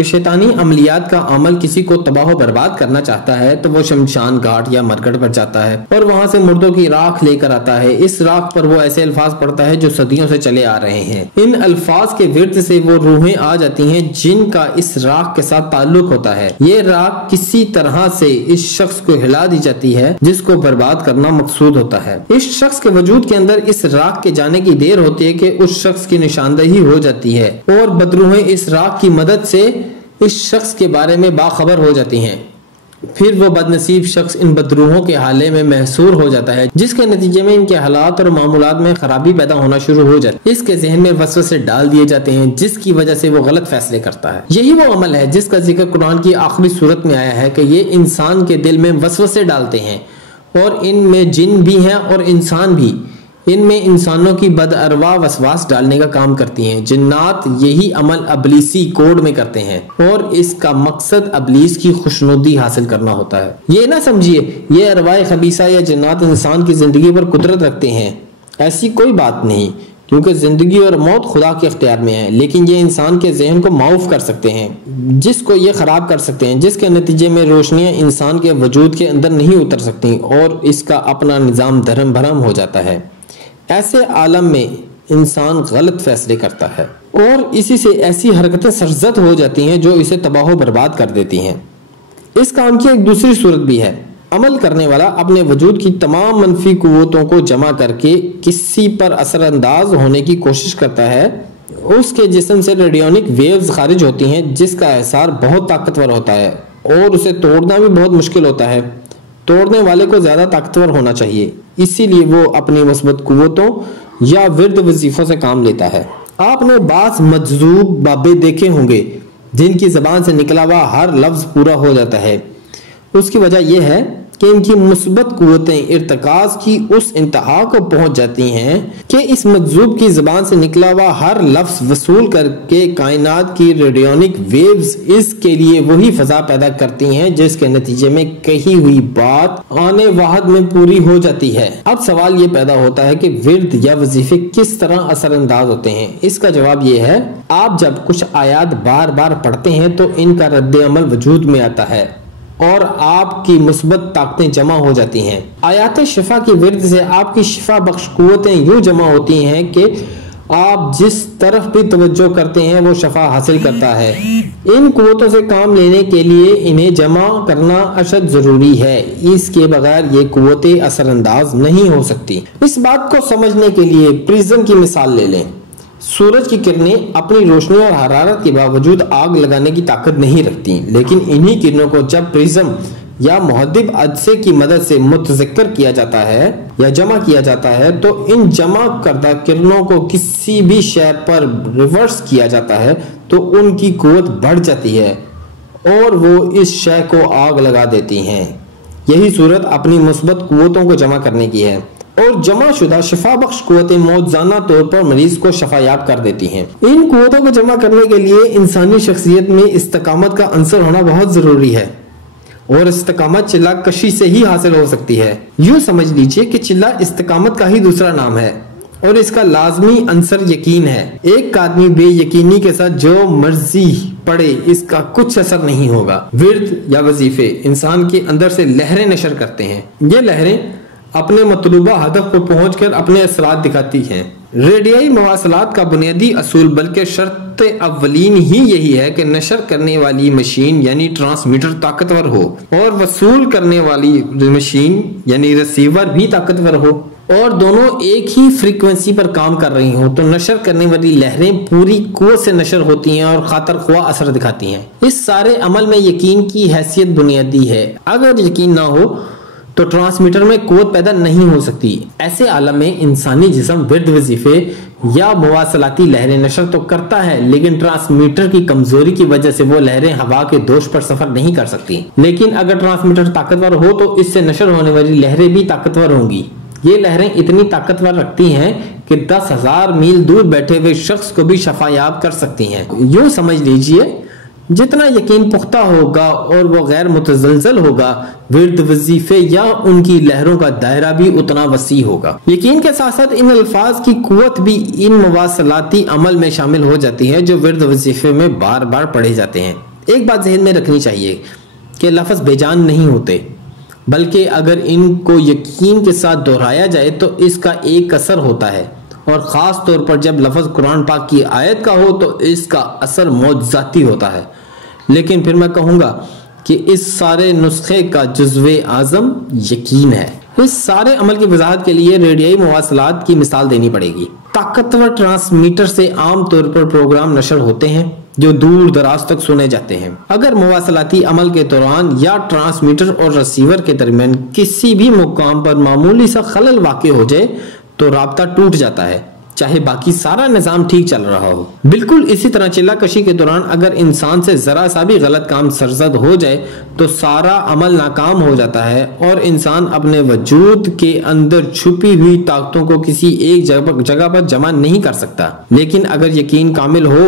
کہ شیطانی عملیات کا عمل کسی کو تباہ و برباد کرنا چاہتا ہے تو وہ شمشان گھاٹ یا مرکٹ پر جاتا ہے اور وہاں سے مردوں کی راکھ لے کر آتا ہے. اس راکھ پر وہ ایسے الفاظ پڑھتا ہے جو صدیوں سے چلے آ رہے ہیں. ان الفاظ کے ورد سے وہ روحیں آ جاتی ہیں جن کا اس راکھ کے ساتھ تعلق ہوتا ہے. یہ راکھ کسی طرح سے اس شخص کو ہلا دی جاتی ہے جس کو برباد کرنا مقصود ہوتا ہے. اس شخص کے وجود کے اندر اس راکھ کے جانے کی دیر ہوتی ہے کہ اس شخص کی نشاندہی ہو جاتی ہے اور بدروہیں اس راکھ کی مدد سے اس شخص کے بارے میں باخبر ہو جاتی ہیں. پھر وہ بدنصیب شخص ان بدروحوں کے حالے میں محصور ہو جاتا ہے جس کے نتیجے میں ان کے حالات اور معمولات میں خرابی پیدا ہونا شروع ہو جاتی ہے. اس کے ذہن میں وسوسے ڈال دیے جاتے ہیں جس کی وجہ سے وہ غلط فیصلے کرتا ہے. یہی وہ عمل ہے جس کا ذکر قرآن کی آخری صورت میں آیا ہے کہ یہ انسان کے دل میں وسوسے ڈالتے ہیں اور ان میں جن بھی ہیں اور انسان بھی. ان میں انسانوں کی بد ارواح وسواس ڈالنے کا کام کرتی ہیں. جنات یہی عمل ابلیسی کوڈ میں کرتے ہیں اور اس کا مقصد ابلیس کی خوشنودی حاصل کرنا ہوتا ہے. یہ نہ سمجھیے یہ ارواح خبیثہ یا جنات انسان کی زندگی پر قدرت رکھتے ہیں. ایسی کوئی بات نہیں کیونکہ زندگی اور موت خدا کے اختیار میں ہے. لیکن یہ انسان کے ذہن کو معاف کر سکتے ہیں جس کو یہ خراب کر سکتے ہیں جس کے نتیجے میں روشنیاں انسان کے وجود کے اندر نہیں اتر سکتی اور اس کا اپنا نظام دھرم بھرم ہو جاتا ہے. ایسے عالم میں انسان غلط فیصلے کرتا ہے اور اسی سے ایسی حرکتیں سرزد ہو جاتی ہیں جو اسے تباہ و برباد کر دیتی ہیں. اس کام کی ایک دوسری صورت بھی ہے. عمل کرنے والا اپنے وجود کی تمام منفی قوتوں کو جمع کر کے کسی پر اثر انداز ہونے کی کوشش کرتا ہے. اس کے جسم سے ریڈیونک ویوز خارج ہوتی ہیں جس کا احسار بہت طاقتور ہوتا ہے اور اسے توڑنا بھی بہت مشکل ہوتا ہے. توڑنے والے کو زیادہ طاقتور ہونا چاہیے اسی لیے وہ اپنی مثبت قوتوں یا ورد وظیفوں سے کام لیتا ہے. آپ نے بعض مجذوب بابے دیکھے ہوں گے جن کی زبان سے نکلا ہوا ہر لفظ پورا ہو جاتا ہے. اس کی وجہ یہ ہے کہ ان کی مثبت قوتیں ارتکاز کی اس انتہا کو پہنچ جاتی ہیں کہ اس مجذوب کی زبان سے نکلا ہوا ہر لفظ وصول کر کے کائنات کی ریڈیونک ویوز اس کے لیے وہی فضا پیدا کرتی ہیں جس کے نتیجے میں کہی ہوئی بات آنے واحد میں پوری ہو جاتی ہے. اب سوال یہ پیدا ہوتا ہے کہ ورد یا وظیفے کس طرح اثر انداز ہوتے ہیں. اس کا جواب یہ ہے آپ جب کچھ آیات بار بار پڑھتے ہیں تو ان کا رد عمل وجود میں آتا ہے اور آپ کی مثبت طاقتیں جمع ہو جاتی ہیں. آیات شفا کی ورد سے آپ کی شفا بخش قوتیں یوں جمع ہوتی ہیں کہ آپ جس طرف بھی توجہ کرتے ہیں وہ شفا حاصل کرتا ہے. ان قوتوں سے کام لینے کے لیے انہیں جمع کرنا اشد ضروری ہے. اس کے بغیر یہ قوتیں اثر انداز نہیں ہو سکتی. اس بات کو سمجھنے کے لیے پریزم کی مثال لے لیں. سورج کی کرنیں اپنی روشنی اور حرارت کے باوجود آگ لگانے کی طاقت نہیں رکھتی لیکن انہی کرنوں کو جب پریزم یا محدب عدسے کی مدد سے متذکر کیا جاتا ہے یا جمع کیا جاتا ہے تو ان جمع کردہ کرنوں کو کسی بھی شے پر ریورس کیا جاتا ہے تو ان کی قوت بڑھ جاتی ہے اور وہ اس شے کو آگ لگا دیتی ہیں. یہی صورت اپنی مثبت قوتوں کو جمع کرنے کی ہے اور جمع شدہ شفا بخش قوتیں موجزانہ طور پر مریض کو شفا یاب کر دیتی ہیں. ان قوتوں کو جمع کرنے کے لیے انسانی شخصیت میں استقامت کا عنصر ہونا بہت ضروری ہے اور استقامت چلہ کشی سے ہی حاصل ہو سکتی ہے. یوں سمجھ لیجئے کہ چلہ استقامت کا ہی دوسرا نام ہے اور اس کا لازمی عنصر یقین ہے. ایک آدمی بے یقینی کے ساتھ جو مرضی پڑے اس کا کچھ اثر نہیں ہوگا. ورد یا وظیفے انسان کے اندر سے لہریں نشر کرتے ہیں. یہ لہریں اپنے مطلوبہ ہدف کو پہنچ کر اپنے اثرات دکھاتی ہیں. ریڈیائی مواصلات کا بنیادی اصول بلکہ شرط اولین ہی یہی ہے کہ نشر کرنے والی مشین یعنی ٹرانسمیٹر طاقتور ہو اور وصول کرنے والی مشین یعنی ریسیور بھی طاقتور ہو اور دونوں ایک ہی فریکوینسی پر کام کر رہی ہوں تو نشر کرنے والی لہریں پوری قوت سے نشر ہوتی ہیں اور خاطر خواہ اثر دکھاتی ہیں. اس سارے عمل میں یقین کی حیثیت بنیادی ہے. اگر یقین نہ ہو تو ٹرانسمیٹر میں قوت پیدا نہیں ہو سکتی. ایسے عالم میں انسانی جسم ورد وظیفے یا مواصلاتی لہریں نشر تو کرتا ہے لیکن ٹرانسمیٹر کی کمزوری کی وجہ سے وہ لہریں ہوا کے دوش پر سفر نہیں کر سکتی. لیکن اگر ٹرانسمیٹر طاقتور ہو تو اس سے نشر ہونے والی لہریں بھی طاقتور ہوں گی. یہ لہریں اتنی طاقتور رکھتی ہیں کہ 10,000 میل دور بیٹھے ہوئے شخص کو بھی شفا یاب کر سکتی ہیں. یوں سمجھ لیجئے جتنا یقین پختہ ہوگا اور وہ غیر متزلزل ہوگا ورد وظیفے یا ان کی لہروں کا دائرہ بھی اتنا وسیع ہوگا. یقین کے ساتھ ساتھ ان الفاظ کی قوت بھی ان مواصلاتی عمل میں شامل ہو جاتی ہے جو ورد وظیفے میں بار بار پڑھے جاتے ہیں. ایک بات ذہن میں رکھنی چاہیے کہ لفظ بے جان نہیں ہوتے، بلکہ اگر ان کو یقین کے ساتھ دہرایا جائے تو اس کا ایک اثر ہوتا ہے، اور خاص طور پر جب لفظ قرآن پاک کی آیت کا ہو تو اس کا اثر معجزاتی ہوتا ہے۔ لیکن پھر میں کہوں گا کہ اس سارے نسخے کا جزو اعظم یقین ہے۔ اس سارے عمل کی وضاحت کے لیے ریڈیائی مواصلات کی مثال دینی پڑے گی۔ طاقتور ٹرانسمیٹر سے عام طور پر پروگرام نشر ہوتے ہیں جو دور دراز تک سنے جاتے ہیں۔ اگر مواصلاتی عمل کے دوران یا ٹرانسمیٹر اور ریسیور کے درمیان کسی بھی مقام پر معمولی سا خلل واقع ہو جائے تو رابطہ ٹوٹ جاتا ہے، چاہے باقی سارا نظام ٹھیک چل رہا ہو۔ بالکل اسی طرح چلہ کشی کے دوران اگر انسان سے ذرا سا بھی غلط کام سرزد ہو جائے تو سارا عمل ناکام ہو جاتا ہے اور انسان اپنے وجود کے اندر چھپی ہوئی طاقتوں کو کسی ایک جگہ پر جمع نہیں کر سکتا۔ لیکن اگر یقین کامل ہو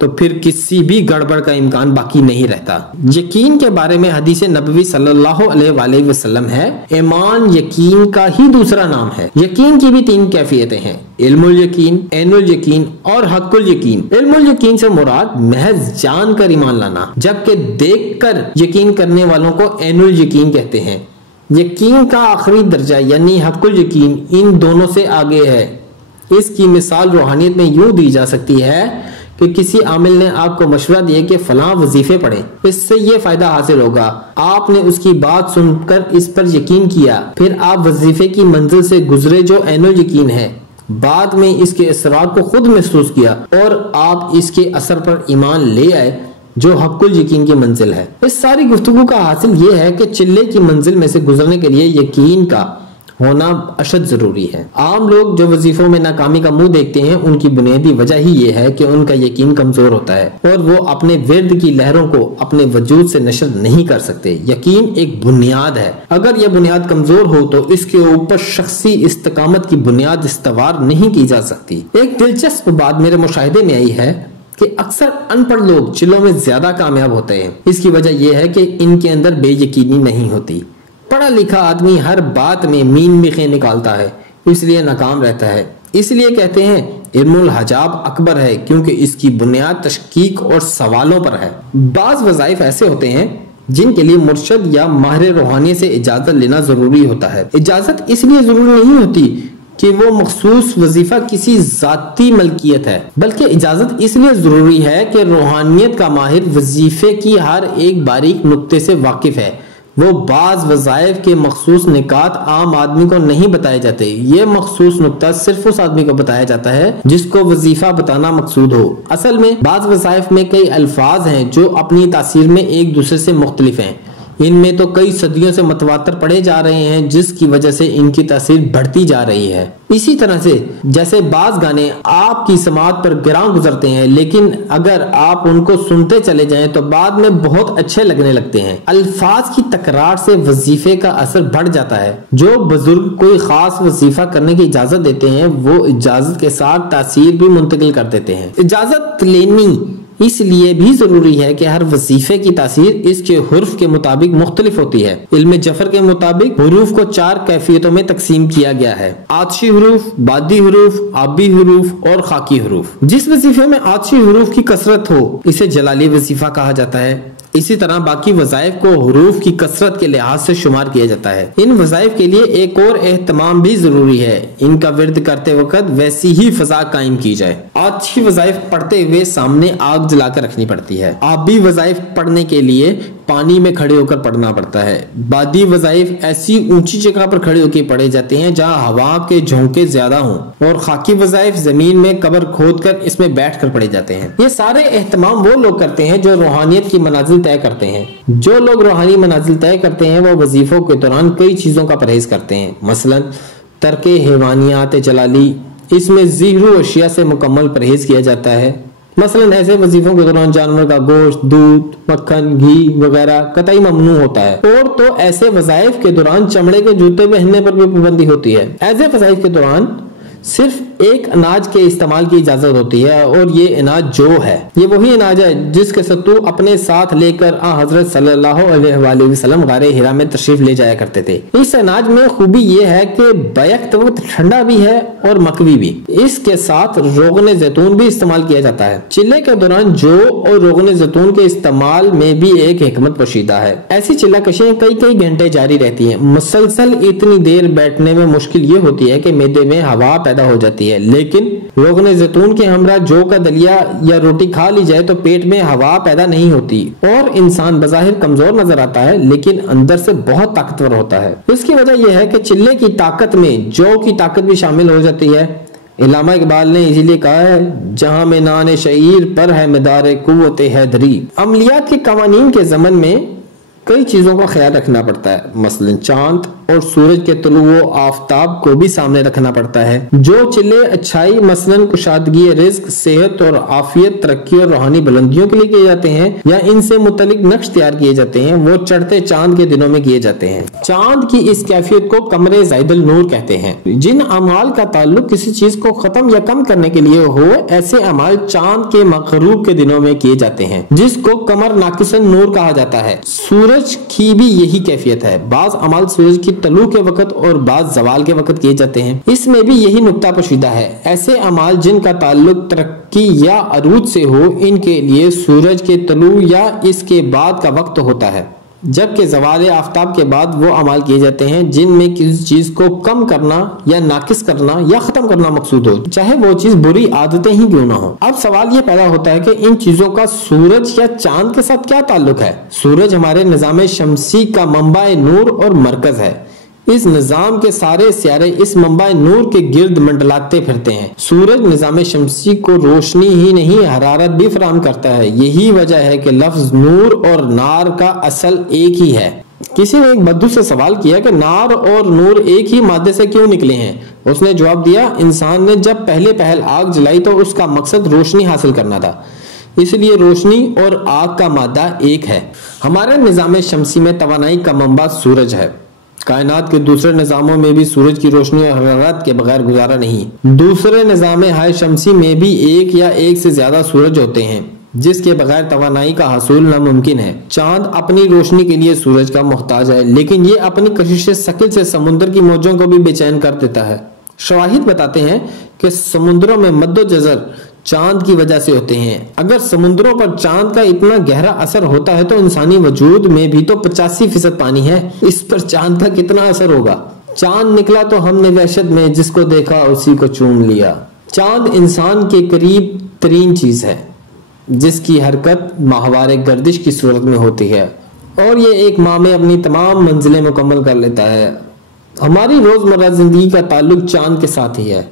تو پھر کسی بھی گڑبڑ کا امکان باقی نہیں رہتا۔ یقین کے بارے میں حدیث نبوی صلی اللہ علیہ وآلہ وسلم ہے، ایمان یقین کا ہی دوسرا نام ہے۔ یقین کی بھی 3 کیفیتیں ہیں، علم الیقین، عین الیقین اور حق الیقین۔ علم الیقین سے مراد محض جان کر ایمان لانا، جبکہ دیکھ کر یقین کرنے والوں کو عین الیقین کہتے ہیں۔ یقین کا آخری درجہ یعنی حق الیقین ان دونوں سے آگے ہے۔ اس کی مثال روحانیت میں یوں دی جا سکتی ہے کہ کسی عامل نے آپ کو مشورہ دیا کہ فلاں وظیفے پڑھیں، اس سے یہ فائدہ حاصل ہوگا۔ آپ نے اس کی بات سن کر اس پر یقین کیا، پھر آپ وظیفے کی منزل سے گزرے جو عین الیقین ہے، بعد میں اس کے اثرات کو خود محسوس کیا اور آپ اس کے اثر پر ایمان لے آئے جو حق الیقین کی منزل ہے۔ اس ساری گفتگو کا حاصل یہ ہے کہ چلے کی منزل میں سے گزرنے کے لیے یقین کا ہونا اشد ضروری ہے۔ عام لوگ جو وظیفوں میں ناکامی کا منہ دیکھتے ہیں ان کی بنیادی وجہ ہی یہ ہے کہ ان کا یقین کمزور ہوتا ہے اور وہ اپنے ورد کی لہروں کو اپنے وجود سے نشر نہیں کر سکتے۔ یقین ایک بنیاد ہے، اگر یہ بنیاد کمزور ہو تو اس کے اوپر شخصی استقامت کی بنیاد استوار نہیں کی جا سکتی۔ ایک دلچسپ بات میرے مشاہدے میں آئی ہے کہ اکثر ان پڑھ لوگ چلوں میں زیادہ کامیاب ہوتے ہیں۔ اس کی وجہ یہ ہے کہ ان کے اندر بے یقینی نہیں ہوتی۔ پڑھا لکھا آدمی ہر بات میں مین مخیں نکالتا ہے، اس لیے ناکام رہتا ہے۔ اس لیے کہتے ہیں علم الحجاب اکبر ہے، کیونکہ اس کی بنیاد تشکیک اور سوالوں پر ہے۔ بعض وظائف ایسے ہوتے ہیں جن کے لیے مرشد یا ماہر روحانی سے اجازت لینا ضروری ہوتا ہے۔ اجازت اس لیے ضروری نہیں ہوتی کہ وہ مخصوص وظیفہ کسی ذاتی ملکیت ہے، بلکہ اجازت اس لیے ضروری ہے کہ روحانیت کا ماہر وظیفے کی ہر ایک باریک نقطے سے واقف ہے۔ وہ بعض وظائف کے مخصوص نکات عام آدمی کو نہیں بتائے جاتے، یہ مخصوص نقطہ صرف اس آدمی کو بتایا جاتا ہے جس کو وظیفہ بتانا مقصود ہو۔ اصل میں بعض وظائف میں کئی الفاظ ہیں جو اپنی تاثیر میں ایک دوسرے سے مختلف ہیں، ان میں تو کئی صدیوں سے متواتر پڑھے جا رہے ہیں جس کی وجہ سے ان کی تاثیر بڑھتی جا رہی ہے۔ اسی طرح سے جیسے بعض گانے آپ کی سماعت پر گراں گزرتے ہیں لیکن اگر آپ ان کو سنتے چلے جائیں تو بعد میں بہت اچھے لگنے لگتے ہیں۔ الفاظ کی تکرار سے وظیفے کا اثر بڑھ جاتا ہے۔ جو بزرگ کوئی خاص وظیفہ کرنے کی اجازت دیتے ہیں وہ اجازت کے ساتھ تاثیر بھی منتقل کر دیتے ہیں۔ اجازت لینی اس لیے بھی ضروری ہے کہ ہر وظیفے کی تاثیر اس کے حرف کے مطابق مختلف ہوتی ہے۔ علم جفر کے مطابق حروف کو 4 کیفیتوں میں تقسیم کیا گیا ہے: آتشی حروف، بادی حروف، آبی حروف اور خاکی حروف۔ جس وظیفے میں آتشی حروف کی کثرت ہو اسے جلالی وظیفہ کہا جاتا ہے۔ اسی طرح باقی وظائف کو حروف کی کثرت کے لحاظ سے شمار کیا جاتا ہے۔ ان وظائف کے لیے ایک اور اہتمام بھی ضروری ہے، ان کا ورد کرتے وقت ویسی ہی فضا قائم کی جائے۔ آتشی وظائف پڑھتے ہوئے سامنے آگ جلا کر رکھنی پڑتی ہے۔ آبی وظائف پڑھنے کے لیے پانی میں کھڑے ہو کر پڑھنا پڑتا ہے۔ بادی وظائف ایسی اونچی جگہ پر کھڑے ہو کے پڑھے جاتے ہیں جہاں ہوا کے جھونکے زیادہ ہوں، اور خاکی وظائف زمین میں قبر کھود کر اس میں بیٹھ کر پڑھے جاتے ہیں۔ یہ سارے اہتمام وہ لوگ کرتے ہیں جو روحانیت کی منازل طے کرتے ہیں۔ جو لوگ روحانی منازل طے کرتے ہیں وہ وظیفوں کے دوران کئی چیزوں کا پرہیز کرتے ہیں، مثلا ترک حیوانیات جلالی، اس میں زہرو اشیاء سے مکمل پرہیز کیا جاتا ہے۔ مثلا ایسے وظیفوں کے دوران جانور کا گوشت، دودھ، مکھن، گھی وغیرہ قطعی ممنوع ہوتا ہے۔ اور تو ایسے وظائف کے دوران چمڑے کے جوتے پہننے پر بھی پابندی ہوتی ہے۔ ایسے وظائف کے دوران صرف ایک اناج کے استعمال کی اجازت ہوتی ہے اور یہ اناج جو ہے یہ وہی اناج ہے جس کے ستو اپنے ساتھ لے کر حضرت صلی اللہ علیہ وآلہ وسلم غار ہرا میں تشریف لے جایا کرتے تھے۔ اس اناج میں خوبی یہ ہے کہ بیک وقت ٹھنڈا بھی ہے اور مکوی بھی۔ اس کے ساتھ روغن زیتون بھی استعمال کیا جاتا ہے۔ چلے کے دوران جو اور روغن زیتون کے استعمال میں بھی ایک حکمت پوشیدہ ہے۔ ایسی چلہ کشیاں کئی گھنٹے جاری رہتی ہیں۔ مسلسل اتنی دیر بیٹھنے میں مشکل یہ ہوتی ہے کہ معدے میں ہوا پیدا ہو جاتی ہے، لیکن روغن زیتون کے ہمراہ جو کا دلیا یا روٹی کھا لی جائے تو پیٹ میں ہوا پیدا نہیں ہوتی اور انسان بظاہر کمزور نظر آتا ہے لیکن اندر سے بہت طاقتور ہوتا ہے۔ اس کی وجہ یہ ہے کہ چلے کی طاقت میں جو کی طاقت بھی شامل ہو جاتی ہے۔ علامہ اقبال نے اسی لیے کہا ہے جہاں میں نان شعیر پر ہے مدار قوت حیدری۔ عملیات کے قوانین کے ضمن میں کئی چیزوں کا خیال رکھنا پڑتا ہے، مثلا چاند اور سورج کے طلوع و آفتاب کو بھی سامنے رکھنا پڑتا ہے۔ جو چلے اچھائی مثلا کشادگی رزق، صحت اور عافیت، ترقی اور روحانی بلندیوں کے لیے کیے جاتے ہیں یا ان سے متعلق نقش تیار کیے جاتے ہیں وہ چڑھتے چاند کے دنوں میں کیے جاتے ہیں۔ چاند کی اس کیفیت کو قمر زائد النور کہتے ہیں۔ جن اعمال کا تعلق کسی چیز کو ختم یا کم کرنے کے لیے ہو ایسے اعمال چاند کے مغروب کے دنوں میں کیے جاتے ہیں جس کو قمر ناقص النور کہا جاتا ہے۔ سورج کی بھی یہی کیفیت ہے، بعض اعمال سورج کی طلوع کے وقت اور بعض زوال کے وقت کیے جاتے ہیں۔ اس میں بھی یہی نقطہ پوشیدہ ہے۔ ایسے اعمال جن کا تعلق ترقی یا عروج سے ہو ان کے لیے سورج کے طلوع یا اس کے بعد کا وقت ہوتا ہے، جبکہ زوال آفتاب کے بعد وہ اعمال کیے جاتے ہیں جن میں کسی چیز کو کم کرنا یا ناقص کرنا یا ختم کرنا مقصود ہو، چاہے وہ چیز بری عادتیں ہی کیوں نہ ہو۔ اب سوال یہ پیدا ہوتا ہے کہ ان چیزوں کا سورج یا چاند کے ساتھ کیا تعلق ہے؟ سورج ہمارے نظام شمسی کا منبع نور اور مرکز ہے۔ اس نظام کے سارے سیارے اس منبع نور کے گرد منڈلاتے پھرتے ہیں۔ سورج نظام شمسی کو روشنی ہی نہیں حرارت بھی فراہم کرتا ہے۔ یہی وجہ ہے کہ لفظ نور اور نار کا اصل ایک ہی ہے۔ کسی نے ایک بدو سے سوال کیا کہ نار اور نور ایک ہی مادے سے کیوں نکلے ہیں؟ اس نے جواب دیا انسان نے جب پہلے پہل آگ جلائی تو اس کا مقصد روشنی حاصل کرنا تھا، اس لیے روشنی اور آگ کا مادہ ایک ہے۔ ہمارے نظام شمسی میں توانائی کا منبع سورج ہے۔ کائنات کے دوسرے نظاموں میں بھی سورج کی روشنی اور حرارت کے بغیر گزارا نہیں۔ دوسرے نظام ہائے شمسی میں بھی ایک یا ایک سے زیادہ سورج ہوتے ہیں جس کے بغیر توانائی کا حصول ناممکن ہے۔ چاند اپنی روشنی کے لیے سورج کا محتاج ہے لیکن یہ اپنی کشش ثقل سے سمندر کی موجوں کو بھی بے چین کر دیتا ہے۔ شواہد بتاتے ہیں کہ سمندروں میں مد و جزر چاند کی وجہ سے ہوتے ہیں۔ اگر سمندروں پر چاند کا اتنا گہرا اثر ہوتا ہے تو انسانی وجود میں بھی تو 85% پانی ہے، اس پر چاند کا کتنا اثر ہوگا؟ چاند نکلا تو ہم نے وحشت میں جس کو دیکھا اسی کو چوم لیا۔ چاند انسان کے قریب ترین چیز ہے جس کی حرکت ماہوار گردش کی صورت میں ہوتی ہے اور یہ ایک ماہ میں اپنی تمام منزلیں مکمل کر لیتا ہے۔ ہماری روزمرہ زندگی کا تعلق چاند کے ساتھ ہی ہے۔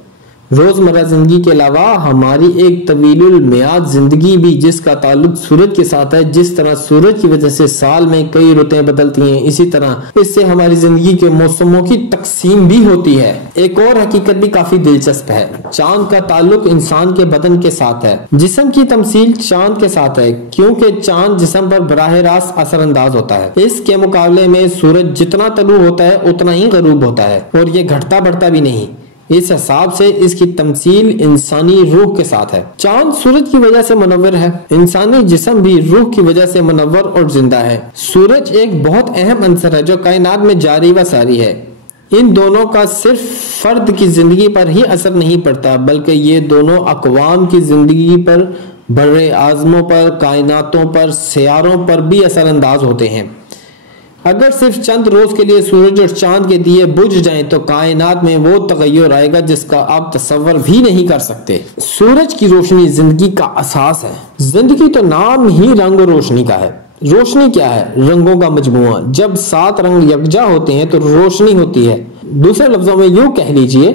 روزمرہ زندگی کے علاوہ ہماری ایک طویل المیعاد زندگی بھی جس کا تعلق سورج کے ساتھ ہے۔ جس طرح سورج کی وجہ سے سال میں کئی رتیں بدلتی ہیں اسی طرح اس سے ہماری زندگی کے موسموں کی تقسیم بھی ہوتی ہے۔ ایک اور حقیقت بھی کافی دلچسپ ہے، چاند کا تعلق انسان کے بدن کے ساتھ ہے۔ جسم کی تمثیل چاند کے ساتھ ہے کیونکہ چاند جسم پر براہ راست اثر انداز ہوتا ہے۔ اس کے مقابلے میں سورج جتنا طلوع ہوتا ہے اتنا ہی غروب ہوتا ہے اور یہ گھٹتا بڑھتا بھی نہیں۔ اس حساب سے اس کی تمثیل انسانی روح کے ساتھ ہے۔ چاند سورج کی وجہ سے منور ہے، انسانی جسم بھی روح کی وجہ سے منور اور زندہ ہے۔ سورج ایک بہت اہم عنصر ہے جو کائنات میں جاری و ساری ہے۔ ان دونوں کا صرف فرد کی زندگی پر ہی اثر نہیں پڑتا بلکہ یہ دونوں اقوام کی زندگی پر، بر اعظموں پر، کائناتوں پر، سیاروں پر بھی اثر انداز ہوتے ہیں۔ اگر صرف چند روز کے لیے سورج اور چاند کے دیے بجھ جائیں تو کائنات میں وہ تغیر آئے گا جس کا آپ تصور بھی نہیں کر سکتے۔ سورج کی روشنی زندگی کا اساس ہے۔ زندگی تو نام ہی رنگ و روشنی کا ہے۔ روشنی کیا ہے؟ رنگوں کا مجموعہ۔ جب 7 رنگ یکجا ہوتے ہیں تو روشنی ہوتی ہے۔ دوسرے لفظوں میں یوں کہہ لیجئے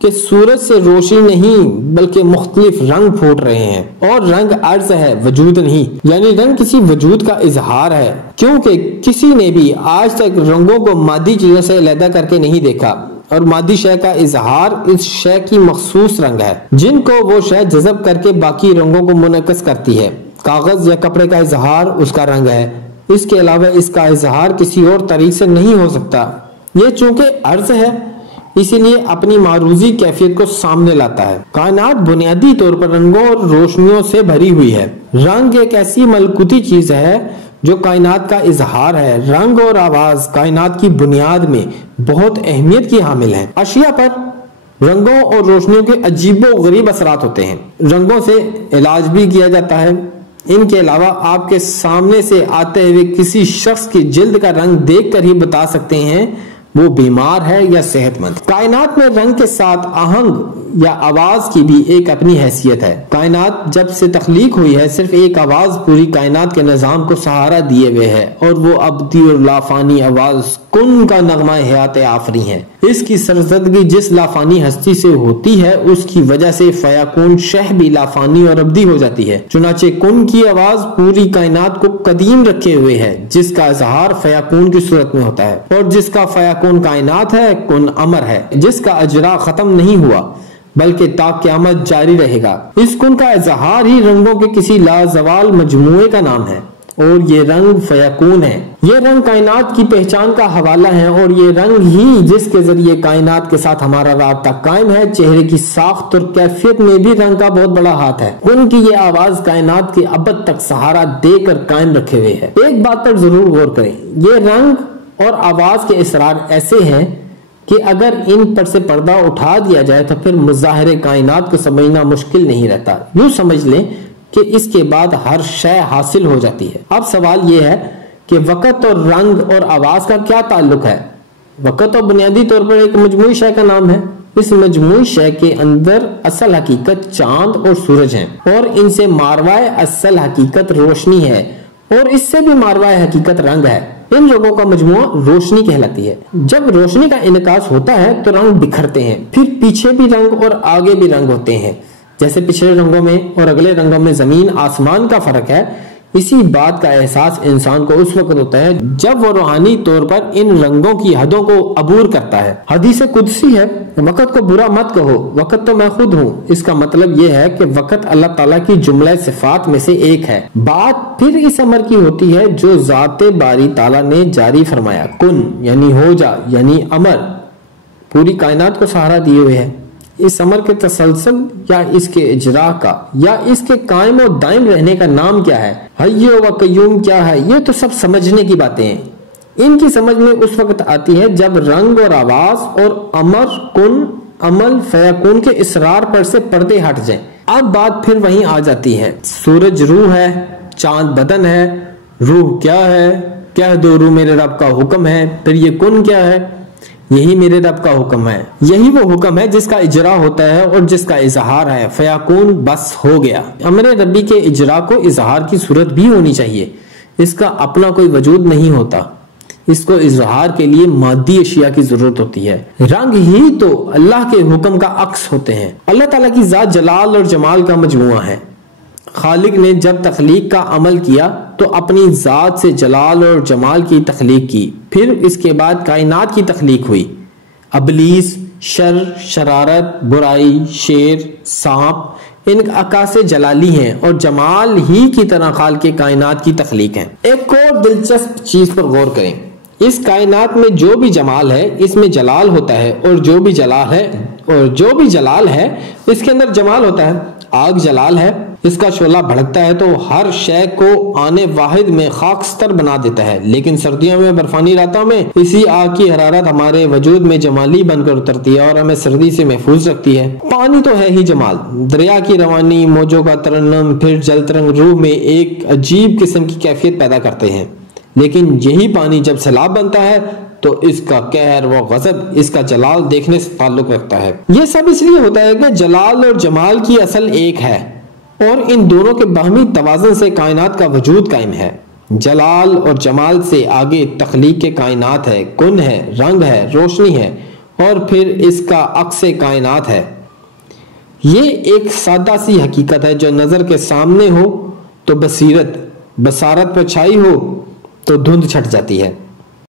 کہ سورج سے روشنی نہیں بلکہ مختلف رنگ پھوٹ رہے ہیں، اور رنگ عرض ہے، وجود نہیں، یعنی رنگ کسی وجود کا اظہار ہے، کیونکہ کسی نے بھی آج تک رنگوں کو مادی چیزوں سے علیحدہ کر کے نہیں دیکھا، اور مادی شے کا اظہار اس شے کی مخصوص رنگ ہے جن کو وہ شے جذب کر کے باقی رنگوں کو منعکس کرتی ہے۔ کاغذ یا کپڑے کا اظہار اس کا رنگ ہے، اس کے علاوہ اس کا اظہار کسی اور طریق سے نہیں ہو سکتا۔ یہ چونکہ عرض ہے اسی لیے اپنی معروضی کیفیت کو سامنے لاتا ہے۔ کائنات بنیادی طور پر رنگوں اور روشنیوں سے بھری ہوئی ہے۔ رنگ ایک ایسی ملکوتی چیز ہے جو کائنات کا اظہار ہے۔ رنگ اور آواز کائنات کی بنیاد میں بہت اہمیت کی حامل ہیں۔ اشیاء پر رنگوں اور روشنیوں کے عجیب و غریب اثرات ہوتے ہیں۔ رنگوں سے علاج بھی کیا جاتا ہے۔ ان کے علاوہ آپ کے سامنے سے آتے ہوئے کسی شخص کی جلد کا رنگ دیکھ کر ہی بتا سکتے ہیں وہ بیمار ہے یا صحت مند۔ کائنات میں رنگ کے ساتھ آہنگ یا آواز کی بھی ایک اپنی حیثیت ہے۔ کائنات جب سے تخلیق ہوئی ہے صرف ایک آواز پوری کائنات کے نظام کو سہارا دیے ہوئے ہے، اور وہ ابدی اور لافانی آواز کن کا نغمہ حیات آفری ہے۔ اس کی سرزدگی جس لافانی ہستی سے ہوتی ہے اس کی وجہ سے فیاکون شہ بھی لافانی اور ابدی ہو جاتی ہے۔ چنانچہ کن کی آواز پوری کائنات کو قدیم رکھے ہوئے ہے، جس کا اظہار فیاکون کی صورت میں ہوتا ہے، اور جس کا فیاکون کائنات ہے کن امر ہے، جس کا اجرا ختم نہیں ہوا بلکہ تا قیامت جاری رہے گا۔ اس کن کا اظہار ہی رنگوں کے کسی لازوال مجموعے کا نام ہے، اور یہ رنگ فیاکون ہے۔ یہ رنگ کائنات کی پہچان کا حوالہ ہے، اور یہ رنگ ہی جس کے ذریعے کائنات کے ساتھ ہمارا رابطہ قائم ہے۔ چہرے کی ساخت اور کیفیت میں بھی رنگ کا بہت بڑا ہاتھ ہے۔ ان کی یہ آواز کائنات کے ابد تک سہارا دے کر قائم رکھے ہوئے ہے۔ ایک بات پر ضرور غور کریں، یہ رنگ اور آواز کے اسرار ایسے ہیں کہ اگر ان پر سے پردہ اٹھا دیا جائے تو پھر مظاہر کائنات کو سمجھنا مشکل نہیں رہتا۔ یوں سمجھ لیں کہ اس کے بعد ہر شے حاصل ہو جاتی ہے۔ اب سوال یہ ہے کہ وقت اور رنگ اور آواز کا کیا تعلق ہے؟ وقت تو بنیادی طور پر ایک مجموعی شے کا نام ہے۔ اس مجموعی شے کے اندر اصل حقیقت چاند اور سورج ہیں، اور ان سے ماروائے اصل حقیقت روشنی ہے، اور اس سے بھی ماروائے حقیقت رنگ ہے۔ ان رنگوں کا مجموعہ روشنی کہلاتی ہے۔ جب روشنی کا انعکاس ہوتا ہے تو رنگ بکھرتے ہیں، پھر پیچھے بھی رنگ اور آگے بھی رنگ ہوتے ہیں۔ جیسے پچھلے رنگوں میں اور اگلے رنگوں میں زمین آسمان کا فرق ہے، اسی بات کا احساس انسان کو اس وقت ہوتا ہے جب وہ روحانی طور پر ان رنگوں کی حدوں کو عبور کرتا ہے۔ حدیث قدسی ہے، وقت کو برا مت کہو، وقت تو میں خود ہوں۔ اس کا مطلب یہ ہے کہ وقت اللہ تعالیٰ کی جملہ صفات میں سے ایک ہے۔ بات پھر اس امر کی ہوتی ہے جو ذات باری تعالیٰ نے جاری فرمایا، کن یعنی ہو جا، یعنی امر پوری کائنات کو سہارا دیے ہوئے ہے۔ اس امر کے تسلسل یا اس کے اجرا کا یا اس کے قائم و دائم رہنے کا نام کیا ہے، حی و قیوم کیا ہے، یہ تو سب سمجھنے کی باتیں ہیں۔ ان کی سمجھ میں اس وقت آتی ہے جب رنگ اور آواز اور امر کن عمل فیکون کے اسرار پر سے پردے ہٹ جائیں۔ اب بات پھر وہیں آ جاتی ہے، سورج روح ہے، چاند بدن ہے، روح کیا ہے، کہہ دو روح میرے رب کا حکم ہے، پھر یہ کن کیا ہے، یہی میرے رب کا حکم ہے۔ یہی وہ حکم ہے جس کا اجرا ہوتا ہے اور جس کا اظہار ہے، فیکون بس ہو گیا۔ امر ربی کے اجرا کو اظہار کی صورت بھی ہونی چاہیے، اس کا اپنا کوئی وجود نہیں ہوتا، اس کو اظہار کے لیے مادی اشیاء کی ضرورت ہوتی ہے۔ رنگ ہی تو اللہ کے حکم کا عکس ہوتے ہیں۔ اللہ تعالیٰ کی ذات جلال اور جمال کا مجموعہ ہے۔ خالق نے جب تخلیق کا عمل کیا تو اپنی ذات سے جلال اور جمال کی تخلیق کی، پھر اس کے بعد کائنات کی تخلیق ہوئی۔ ابلیس، شر، شرارت، برائی، شیر، سانپ ان عکاس جلالی ہیں اور جمال ہی کی طرح خالق کائنات کی تخلیق ہیں۔ ایک اور دلچسپ چیز پر غور کریں، اس کائنات میں جو بھی جمال ہے اس میں جلال ہوتا ہے، اور جو بھی جلال ہے اس کے اندر جمال ہوتا ہے۔ آگ جلال ہے، اس کا شعلہ بھڑکتا ہے تو ہر شے کو آنے واحد میں خاکستر بنا دیتا ہے، لیکن سردیوں میں برفانی راتوں میں اسی آگ کی حرارت ہمارے وجود میں جمالی بن کر اترتی ہے اور ہمیں سردی سے محفوظ رکھتی ہے۔ پانی تو ہے ہی جمال، دریا کی روانی، موجوں کا ترنم، پھر جل ترنگ روح میں ایک عجیب قسم کی کیفیت پیدا کرتے ہیں، لیکن یہی پانی جب سیلاب بنتا ہے تو اس کا قہر و غضب، اس کا جلال دیکھنے سے تعلق رکھتا ہے۔ یہ سب اس لیے ہوتا ہے کہ جلال اور جمال کی اصل ایک ہے، اور ان دونوں کے باہمی توازن سے کائنات کا وجود قائم ہے۔ جلال اور جمال سے آگے تخلیق کے کائنات ہے، کن ہے، رنگ ہے، روشنی ہے، اور پھر اس کا عکس کائنات ہے۔ یہ ایک سادہ سی حقیقت ہے جو نظر کے سامنے ہو تو بصارت پر چھائی ہو تو دھند چھٹ جاتی ہے۔